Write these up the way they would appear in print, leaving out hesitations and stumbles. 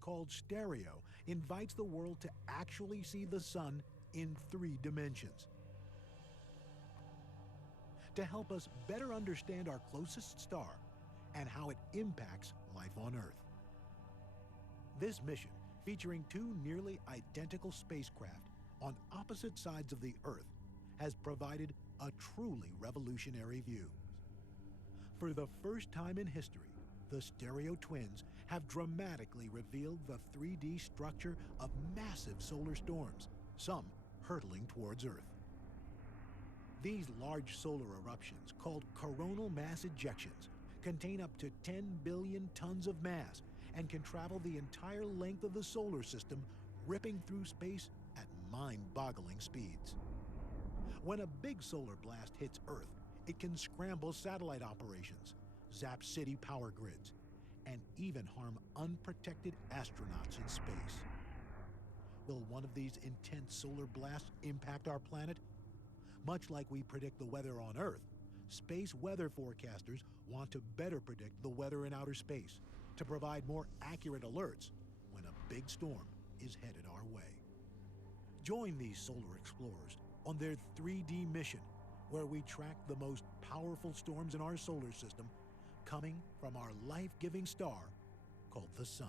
called stereo invites the world to actually see the sun in 3 dimensions. To help us better understand our closest star and how it impacts life on Earth. This mission, featuring 2 nearly identical spacecraft on opposite sides of the Earth, has provided a truly revolutionary view. For the first time in history, the stereo twins have dramatically revealed the 3D structure of massive solar storms, some hurtling towards Earth. These large solar eruptions, called coronal mass ejections, contain up to 10 billion tons of mass and can travel the entire length of the solar system, ripping through space at mind-boggling speeds. When a big solar blast hits Earth, it can scramble satellite operations, zap city power grids, and even harm unprotected astronauts in space. Will one of these intense solar blasts impact our planet? Much like we predict the weather on Earth, space weather forecasters want to better predict the weather in outer space to provide more accurate alerts when a big storm is headed our way. Join these solar explorers on their 3D mission, where we track the most powerful storms in our solar system coming from our life-giving star called the Sun.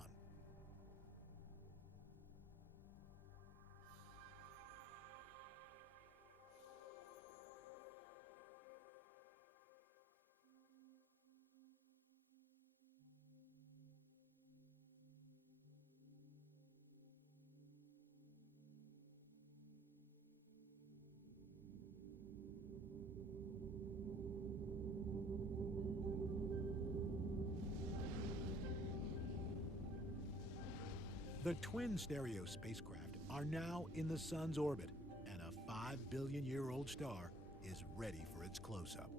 The twin stereo spacecraft are now in the Sun's orbit, and a 5 billion-year-old star is ready for its close-up.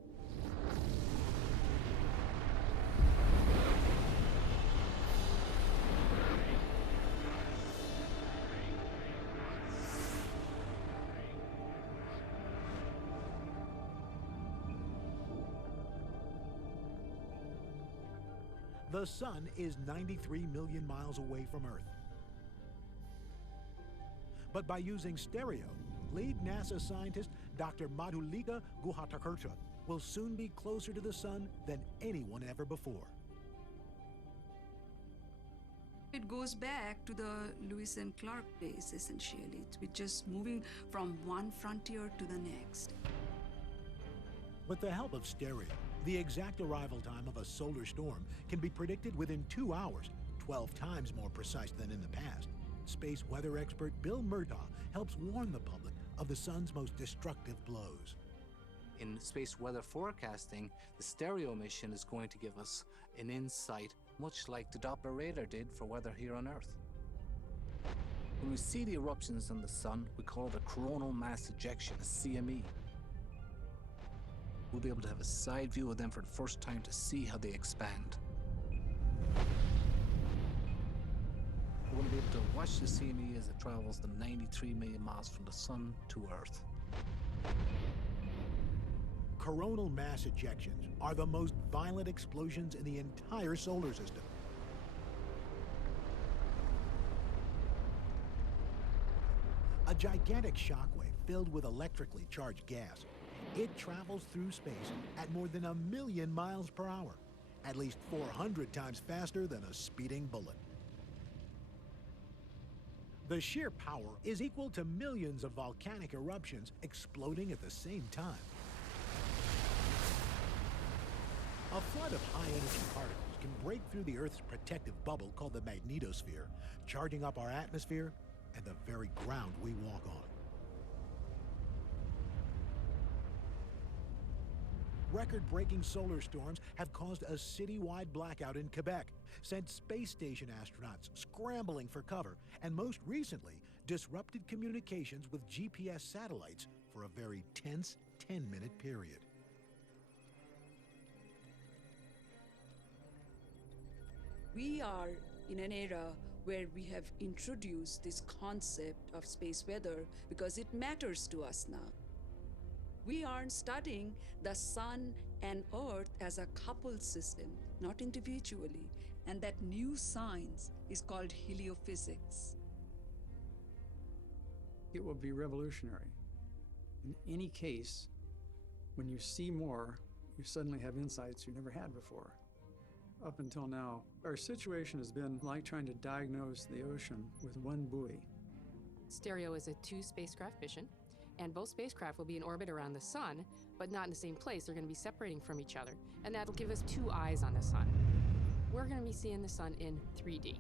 The Sun is 93 million miles away from Earth. But by using stereo, lead NASA scientist Dr. Madhulika Guhathakurta will soon be closer to the Sun than anyone ever before. It goes back to the Lewis and Clark days, essentially. It's just moving from one frontier to the next. With the help of stereo, the exact arrival time of a solar storm can be predicted within 2 hours, 12 times more precise than in the past. Space weather expert Bill Murtaugh helps warn the public of the Sun's most destructive blows. In space weather forecasting, the stereo mission is going to give us an insight much like the Doppler radar did for weather here on Earth. When we see the eruptions in the Sun, we call it a coronal mass ejection, a CME. We'll be able to have a side view of them for the first time to see how they expand. We're going to be able to watch the CME as it travels the 93 million miles from the Sun to Earth. Coronal mass ejections are the most violent explosions in the entire solar system. A gigantic shockwave filled with electrically charged gas. It travels through space at more than 1 million miles per hour, at least 400 times faster than a speeding bullet. The sheer power is equal to millions of volcanic eruptions exploding at the same time. A flood of high-energy particles can break through the Earth's protective bubble called the magnetosphere, charging up our atmosphere and the very ground we walk on. Record-breaking solar storms have caused a citywide blackout in Quebec, sent space station astronauts scrambling for cover, and most recently, disrupted communications with GPS satellites for a very tense 10-minute period. We are in an era where we have introduced this concept of space weather because it matters to us now. We aren't studying the Sun and Earth as a coupled system, not individually. And that new science is called heliophysics. It will be revolutionary. In any case, when you see more, you suddenly have insights you never had before. Up until now, our situation has been like trying to diagnose the ocean with one buoy. Stereo is a 2-spacecraft mission, and both spacecraft will be in orbit around the sun, but not in the same place. They're going to be separating from each other, and that'll give us 2 eyes on the sun. We're going to be seeing the sun in 3D.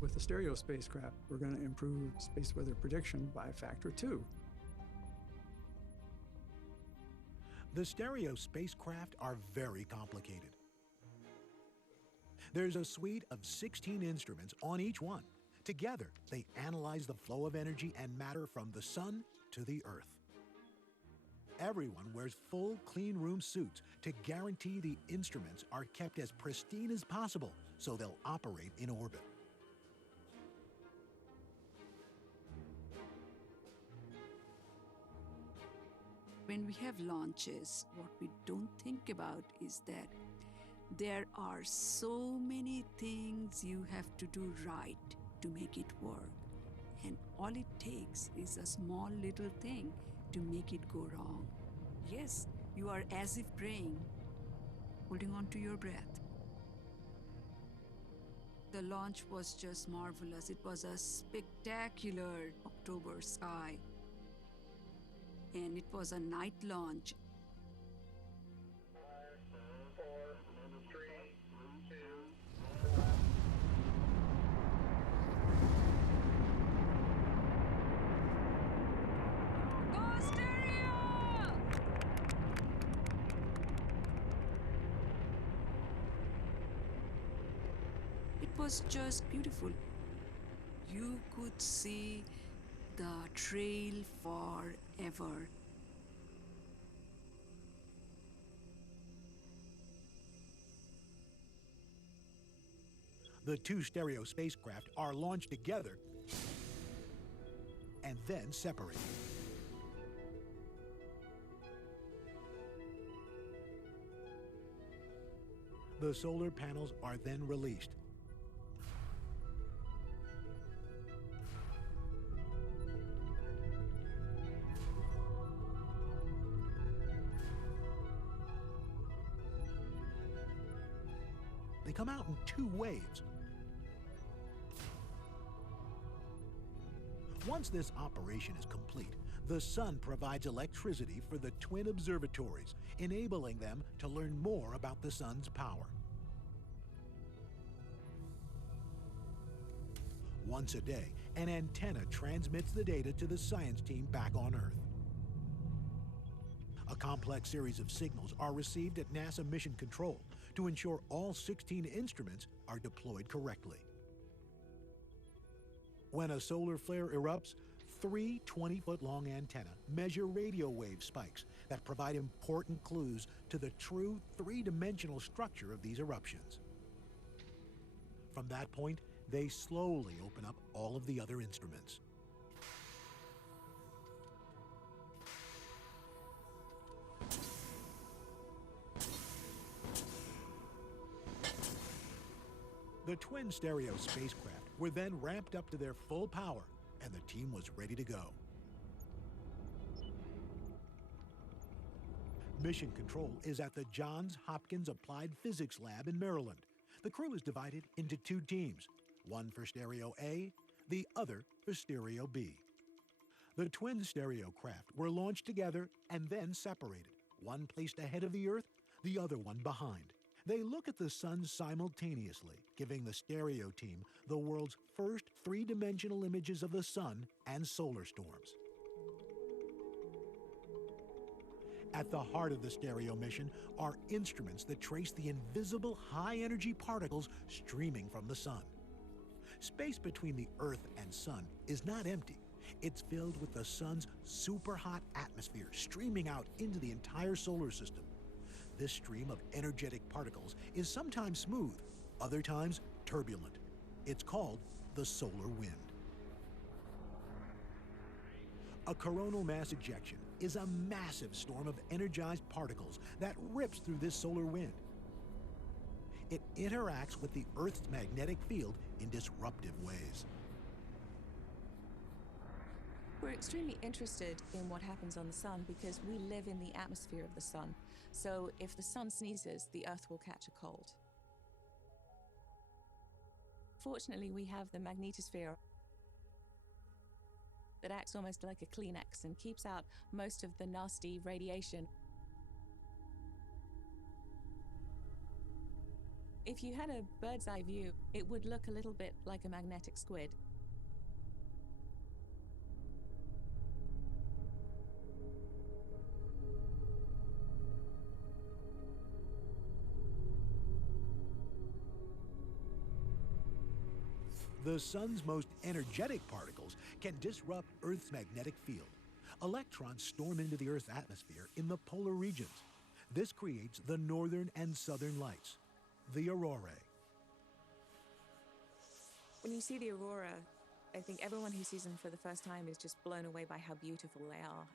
With the stereo spacecraft, we're going to improve space weather prediction by a factor 2. The stereo spacecraft are very complicated. There's a suite of 16 instruments on each one. Together, they analyze the flow of energy and matter from the sun to the Earth. Everyone wears full clean room suits to guarantee the instruments are kept as pristine as possible so they'll operate in orbit. When we have launches, what we don't think about is that there are so many things you have to do right to make it work. And all it takes is a small little thing to make it go wrong. Yes, you are as if praying, holding on to your breath. The launch was just marvelous. It was a spectacular October sky. And it was a night launch. It was just beautiful. You could see the trail forever. The 2 stereo spacecraft are launched together and then separated. The solar panels are then released. They come out in 2 waves. Once this operation is complete, the sun provides electricity for the twin observatories, enabling them to learn more about the sun's power. Once a day, an antenna transmits the data to the science team back on Earth. A complex series of signals are received at NASA Mission Control to ensure all 16 instruments are deployed correctly. When a solar flare erupts, 3 20-foot-long antennae measure radio wave spikes that provide important clues to the true 3-dimensional structure of these eruptions. From that point, they slowly open up all of the other instruments. The twin stereo spacecraft were then ramped up to their full power, and the team was ready to go. Mission Control is at the Johns Hopkins Applied Physics Lab in Maryland. The crew is divided into 2 teams, one for Stereo A, the other for Stereo B. The twin stereo craft were launched together and then separated, one placed ahead of the Earth, the other one behind. They look at the sun simultaneously, giving the stereo team the world's first 3-dimensional images of the sun and solar storms. At the heart of the stereo mission are instruments that trace the invisible high-energy particles streaming from the sun. Space between the Earth and sun is not empty. It's filled with the sun's super-hot atmosphere streaming out into the entire solar system. This stream of energetic particles is sometimes smooth, other times turbulent. It's called the solar wind. A coronal mass ejection is a massive storm of energized particles that rips through this solar wind. it interacts with the Earth's magnetic field in disruptive ways. We're extremely interested in what happens on the sun because we live in the atmosphere of the sun. So if the sun sneezes, the Earth will catch a cold. Fortunately, we have the magnetosphere that acts almost like a Kleenex and keeps out most of the nasty radiation. If you had a bird's eye view, it would look a little bit like a magnetic squid. The sun's most energetic particles can disrupt Earth's magnetic field. Electrons storm into the Earth's atmosphere in the polar regions. This creates the northern and southern lights, the aurorae. When you see the aurora, I think everyone who sees them for the first time is just blown away by how beautiful they are.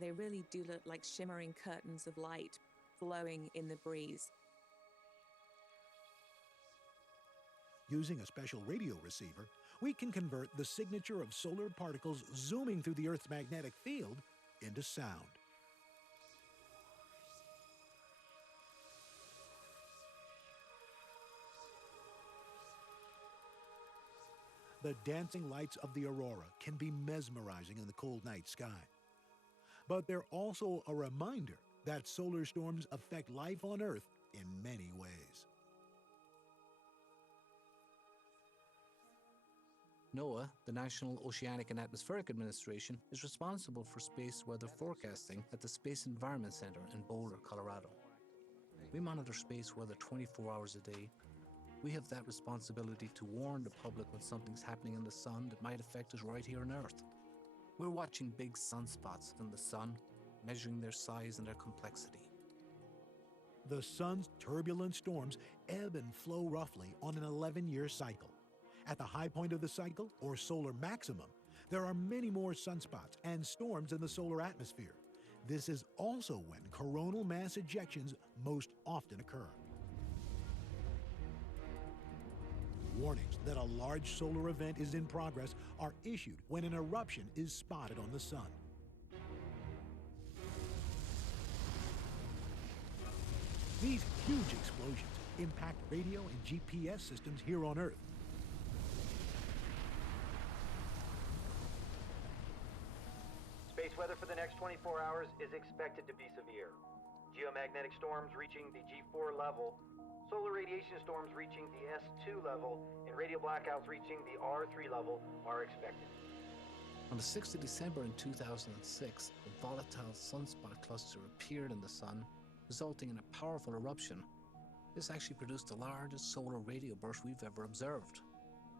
They really do look like shimmering curtains of light flowing in the breeze. Using a special radio receiver, we can convert the signature of solar particles zooming through the Earth's magnetic field into sound. The dancing lights of the aurora can be mesmerizing in the cold night sky. But they're also a reminder that solar storms affect life on Earth in many ways. NOAA, the National Oceanic and Atmospheric Administration, is responsible for space weather forecasting at the Space Environment Center in Boulder, Colorado. We monitor space weather 24 hours a day. We have that responsibility to warn the public when something's happening in the sun that might affect us right here on Earth. We're watching big sunspots in the sun, measuring their size and their complexity. The sun's turbulent storms ebb and flow roughly on an 11-year cycle. At the high point of the cycle, or solar maximum, there are many more sunspots and storms in the solar atmosphere. This is also when coronal mass ejections most often occur. Warnings that a large solar event is in progress are issued when an eruption is spotted on the sun. These huge explosions impact radio and GPS systems here on Earth. Space weather for the next 24 hours is expected to be severe. Geomagnetic storms reaching the G4 level, solar radiation storms reaching the S2 level, and radio blackouts reaching the R3 level are expected. On the 6th of December in 2006, a volatile sunspot cluster appeared in the sun, resulting in a powerful eruption. This actually produced the largest solar radio burst we've ever observed.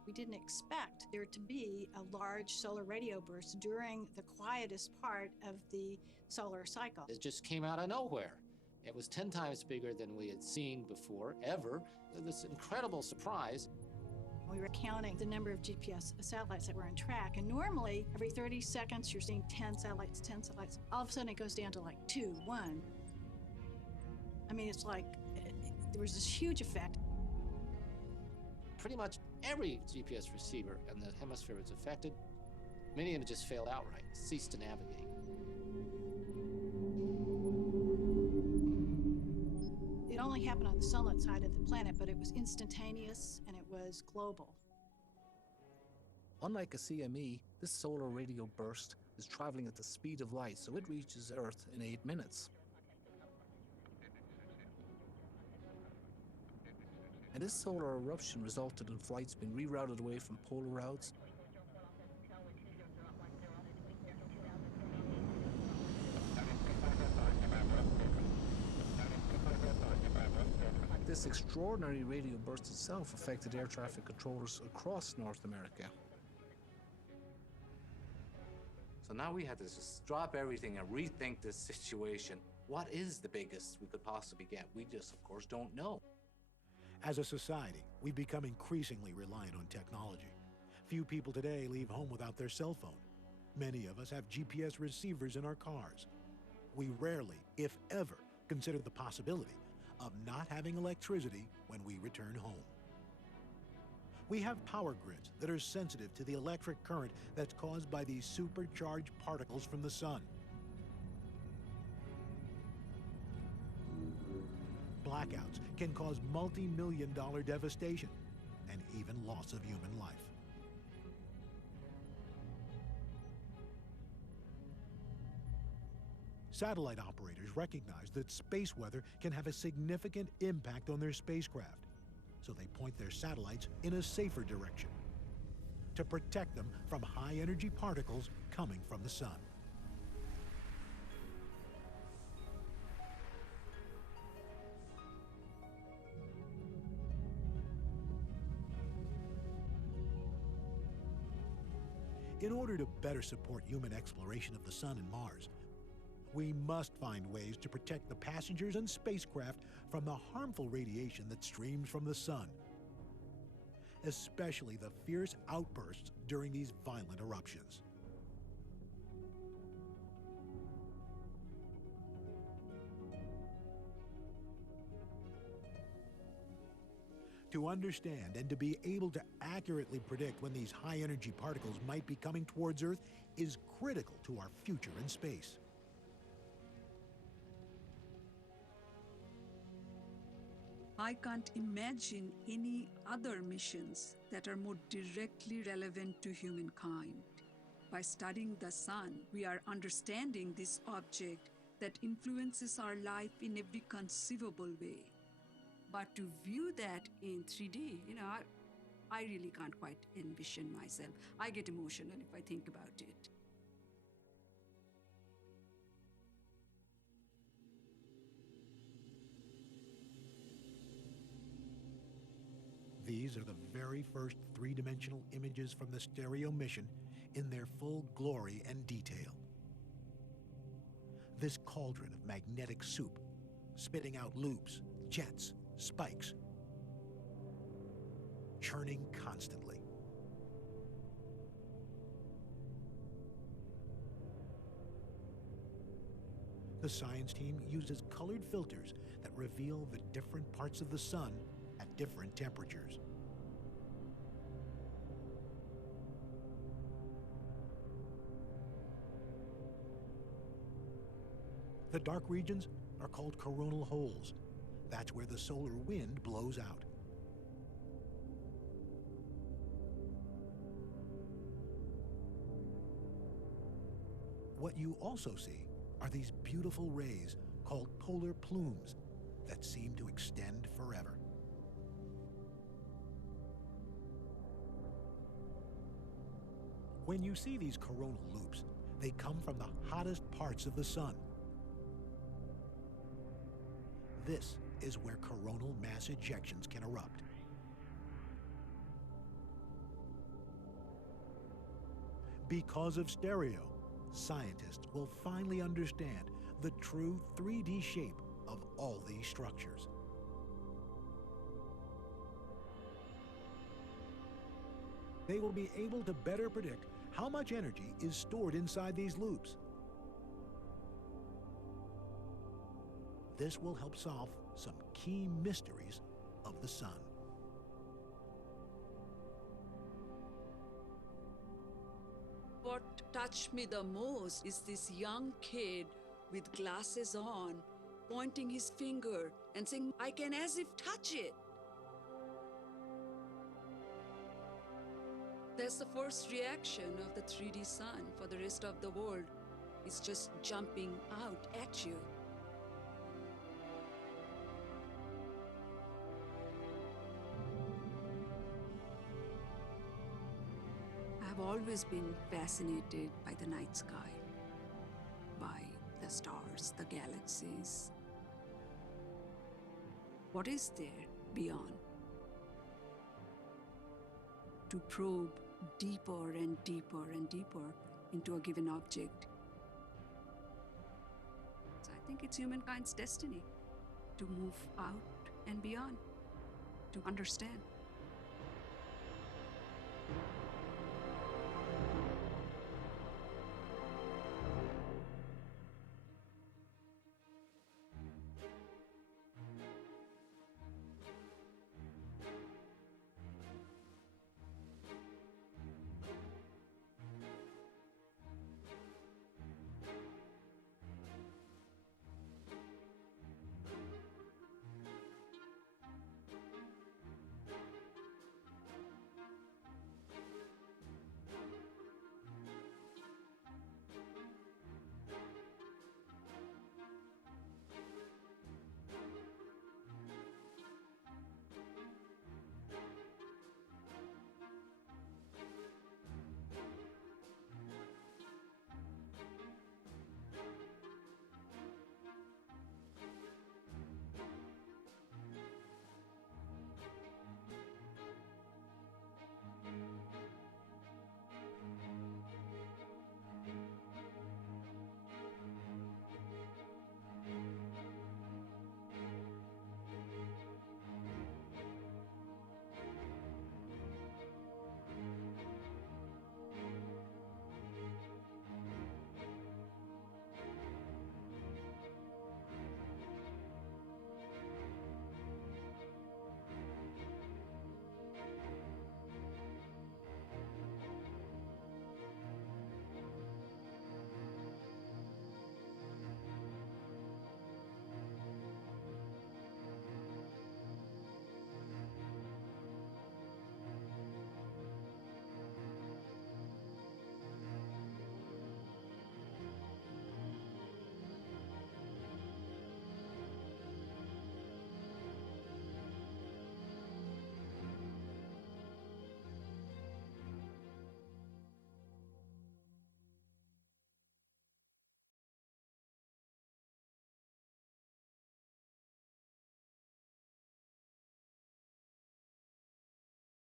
We didn't expect there to be a large solar radio burst during the quietest part of the solar cycle. It just came out of nowhere. It was 10 times bigger than we had seen before, ever. This incredible surprise. We were counting the number of GPS satellites that were on track, and normally every 30 seconds you're seeing 10 satellites, 10 satellites. All of a sudden it goes down to like 2, 1. I mean, it's like there was this huge effect. Pretty much every GPS receiver in the hemisphere was affected. Many of them just failed outright, ceased to navigate. It only happened on the sunlit side of the planet, but it was instantaneous and it was global. Unlike a CME, this solar radio burst is traveling at the speed of light, so it reaches Earth in 8 minutes. And this solar eruption resulted in flights being rerouted away from polar routes. This extraordinary radio burst itself affected air traffic controllers across North America. So now we had to just drop everything and rethink this situation. What is the biggest we could possibly get? We just, of course, don't know. As a society, we've become increasingly reliant on technology. Few people today leave home without their cell phone. Many of us have GPS receivers in our cars. We rarely, if ever, consider the possibility of not having electricity when we return home. We have power grids that are sensitive to the electric current that's caused by these supercharged particles from the sun. Blackouts can cause multi-million-dollar devastation and even loss of human life. Satellite operators recognize that space weather can have a significant impact on their spacecraft, so they point their satellites in a safer direction to protect them from high-energy particles coming from the sun. In order to better support human exploration of the sun and Mars, we must find ways to protect the passengers and spacecraft from the harmful radiation that streams from the sun, especially the fierce outbursts during these violent eruptions. To understand and to be able to accurately predict when these high-energy particles might be coming towards Earth is critical to our future in space. I can't imagine any other missions that are more directly relevant to humankind. By studying the sun, we are understanding this object that influences our life in every conceivable way. But to view that in 3D, I really can't quite envision myself. I get emotional if I think about it. These are the very first three-dimensional images from the stereo mission in their full glory and detail. This cauldron of magnetic soup, spitting out loops, jets, spikes, churning constantly. The science team uses colored filters that reveal the different parts of the sun at different temperatures. The dark regions are called coronal holes. That's where the solar wind blows out. What you also see are these beautiful rays called polar plumes that seem to extend forever. When you see these coronal loops, they come from the hottest parts of the sun. This is where coronal mass ejections can erupt. Because of stereo, scientists will finally understand the true 3D shape of all these structures. They will be able to better predict how much energy is stored inside these loops. This will help solve some key mysteries of the sun. What touched me the most is this young kid with glasses on, pointing his finger and saying, "I can as if touch it." That's the first reaction of the 3D sun for the rest of the world. It's just jumping out at you. I've always been fascinated by the night sky, by the stars, the galaxies. What is there beyond? To probe deeper and deeper and deeper into a given object. So I think it's humankind's destiny to move out and beyond, to understand.